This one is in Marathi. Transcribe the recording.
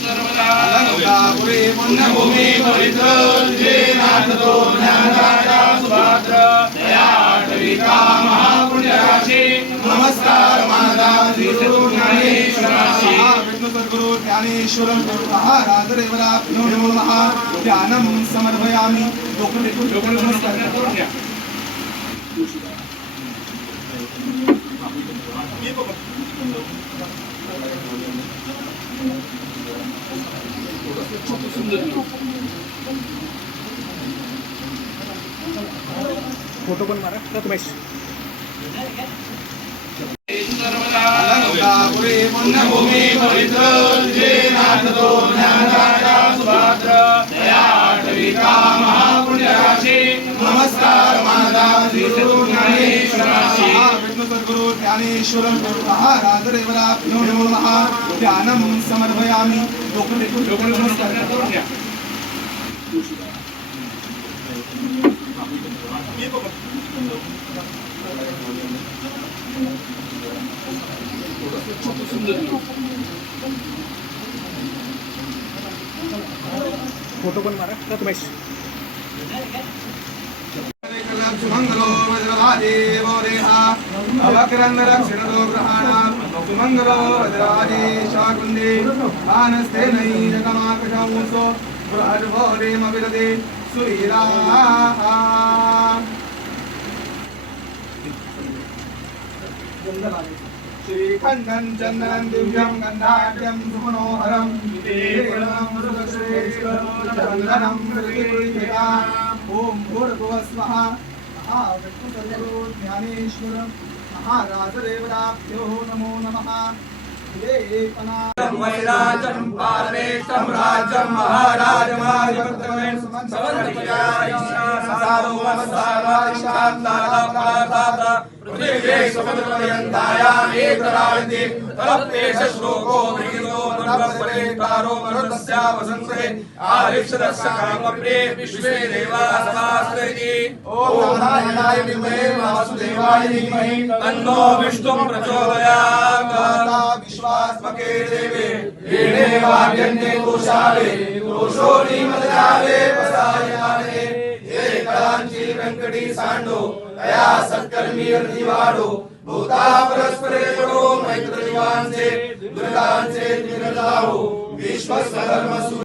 अलंकापुरी पुण्यभूमी पवित्र तुझे नाथतो ज्ञानराजा सुभाद्र दयाटविका महापुण्यराशी नमस्कार माझा ज्ञानेश्वराशी विष्णू सद्गुरु नमो ध्यानं समर्पयामि नमस्कार करा. फोटो पण मारा प्रथमेश अलंकापुरी पुण्यभूमी पवित्र तुझे नाथतो ज्ञानराजा सुभाद्र दयाटविका महापुण्यराशी नमस्कार मानदा श्री ज्ञानेश्वराशी विष्णू सद्गुरु ज्ञानेश्वर महाराजदेवला नमो नमः ध्यानं समर्पयामि. डोकं टेकून डोकं तुम्ही करा. फोटो पण मारा प्रथमेश सुमंगलो वज्रवादी मोरेहा अवक्रन्दरक्षिणतो ग्रहाणां सुमंगलो वज्रवादी शाकुन्दे मानस्ते नैजकमाकशंसो बृहद्भोरेमविदते सुवीराः श्रीखण्डं चन्दनं दिव्यं गन्धाढ्यं सुमनोहरं देवं मृगश्रेष्ठचन्दनं मृगीयया ॐ भूर्भुवः स्वः महाविष्णुसर्वो ज्ञानेश्वर महाराजदेवराभ्यो नमो नमः। देवना वैराजं पारमेष्टं राज्यं महाराजमाधिपत्यमेन श्लोको विश्वे देवास्ते ॐ नारायणाय विद्महे वासुदेवाय धीमहि तन्नो विष्णुं प्रचोदयात्। माता विश्वात्मके देवे। येणे वाग्यन्ते दोषोनी मदरावे सत्कर्मी निवाडो भूता परस्परे मैत्रिवांचे मैत्र जीवांचे दुर्गांचे निर्लावो विश्व धर्म